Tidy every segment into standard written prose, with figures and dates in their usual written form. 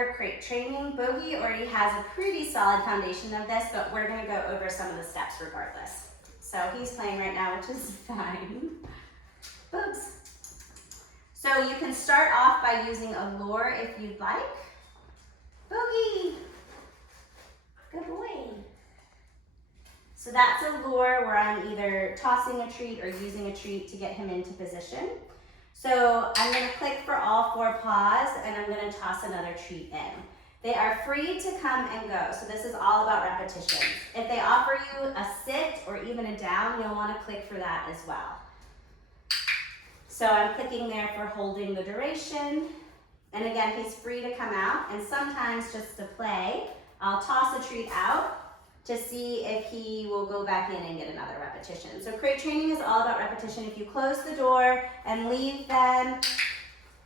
over crate training. Bogey already has a pretty solid foundation of this, but we're gonna go over some of the steps regardless. So he's playing right now, which is fine. Boobs. So you can start off by using a lure if you'd like. Bogey, good boy. So that's a lure where I'm either tossing a treat or using a treat to get him into position. So I'm gonna click for all 4 paws and I'm gonna toss another treat in. They are free to come and go, so this is all about repetition. If they offer you a sit or even a down, you'll wanna click for that as well. So I'm clicking there for holding the duration. And again, he's free to come out, and sometimes just to play, I'll toss a treat out to see if he will go back in and get another repetition. So crate training is all about repetition. If you close the door and leave them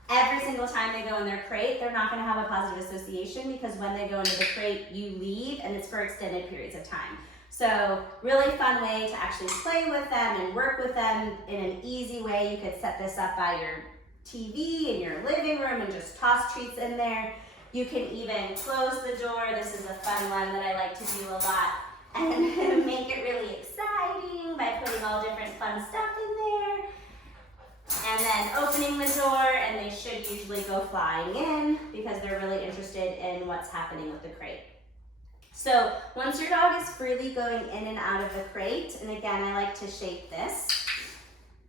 every single time they go in their crate, they're not gonna have a positive association, because when they go into the crate, you leave and it's for extended periods of time. So really fun way to actually play with them and work with them in an easy way. You could set this up by your TV in your living room and just toss treats in there. You can even close the door. This is a fun one that I like to do a lot, and make it really exciting by putting all different fun stuff in there. And then opening the door, and they should usually go flying in because they're really interested in what's happening with the crate. So once your dog is freely going in and out of the crate, and again, I like to shape this.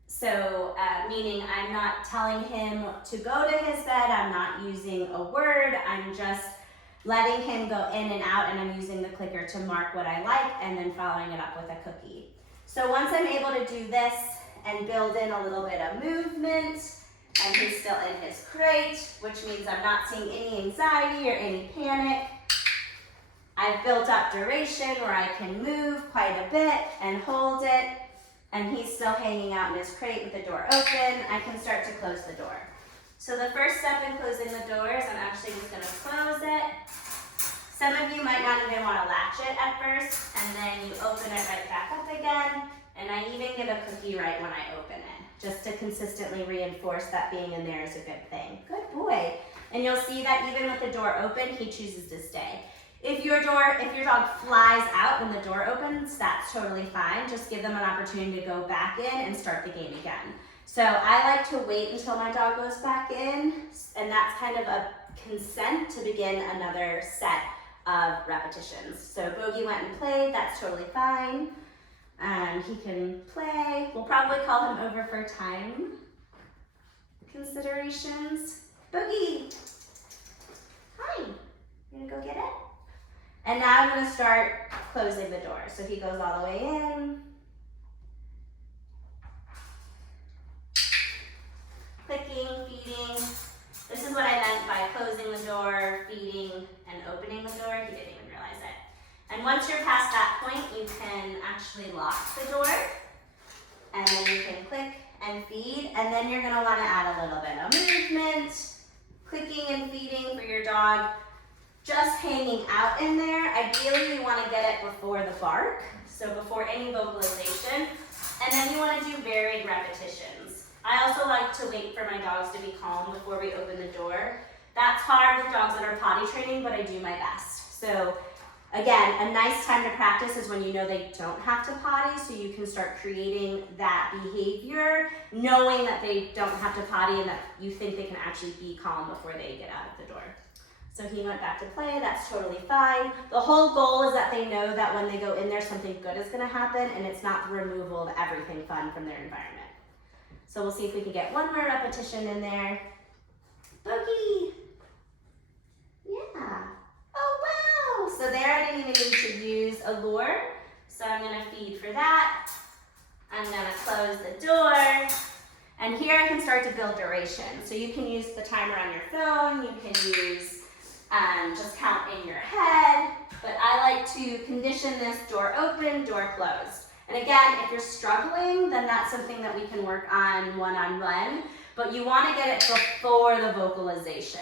So meaning I'm not telling him to go to his bed, I'm not using a word, I'm just letting him go in and out, and I'm using the clicker to mark what I like and then following it up with a cookie. So once I'm able to do this and build in a little bit of movement, and he's still in his crate, which means I'm not seeing any anxiety or any panic. I've built up duration where I can move quite a bit and hold it, and he's still hanging out in his crate with the door open. I can start to close the door. So the first step in closing the door is I'm actually just gonna close it. Some of you might not even wanna latch it at first, and then you open it right back up again, and I even give a cookie right when I open it, just to consistently reinforce that being in there is a good thing. Good boy. And you'll see that even with the door open, he chooses to stay. If your dog flies out when the door opens, that's totally fine. Just give them an opportunity to go back in and start the game again. So I like to wait until my dog goes back in, and that's kind of a consent to begin another set of repetitions. So Bogey went and played, that's totally fine. He can play. We'll probably call him over for time considerations. Bogey, hi, you gonna go get it? And now I'm gonna start closing the door. So he goes all the way in. Clicking, feeding. This is what I meant by closing the door, feeding, and opening the door. He didn't even realize it. And once you're past that point, you can actually lock the door. And then you can click and feed. And then you're gonna wanna add a little bit of movement, clicking and feeding for your dog. Just hanging out in there. Ideally, you want to get it before the bark, so before any vocalization, and then you want to do varied repetitions. I also like to wait for my dogs to be calm before we open the door. That's hard with dogs that are potty training, but I do my best. So again, a nice time to practice is when you know they don't have to potty, so you can start creating that behavior, knowing that they don't have to potty and that you think they can actually be calm before they get out of the door. So he went back to play, that's totally fine. The whole goal is that they know that when they go in there, something good is gonna happen, and it's not the removal of everything fun from their environment. So we'll see if we can get one more repetition in there. Bogey, yeah. Oh wow, so there I didn't even need to use a lure. So I'm gonna feed for that. I'm gonna close the door. And here I can start to build duration. So you can use the timer on your phone, you can use just count in your head, but I like to condition this door open, door closed. And again, if you're struggling, then that's something that we can work on one-on-one, but you want to get it before the vocalization.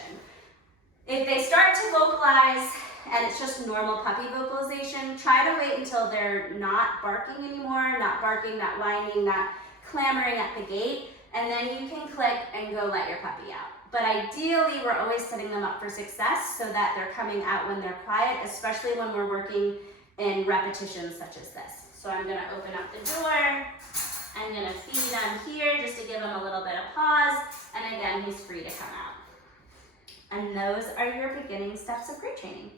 If they start to vocalize and it's just normal puppy vocalization, try to wait until they're not barking anymore, not barking, not whining, not clamoring at the gate, and then you can click and go let your puppy out. but ideally we're always setting them up for success so that they're coming out when they're quiet, especially when we're working in repetitions such as this. So I'm gonna open up the door. I'm gonna feed him here just to give him a little bit of pause. And again, he's free to come out. And those are your beginning steps of crate training.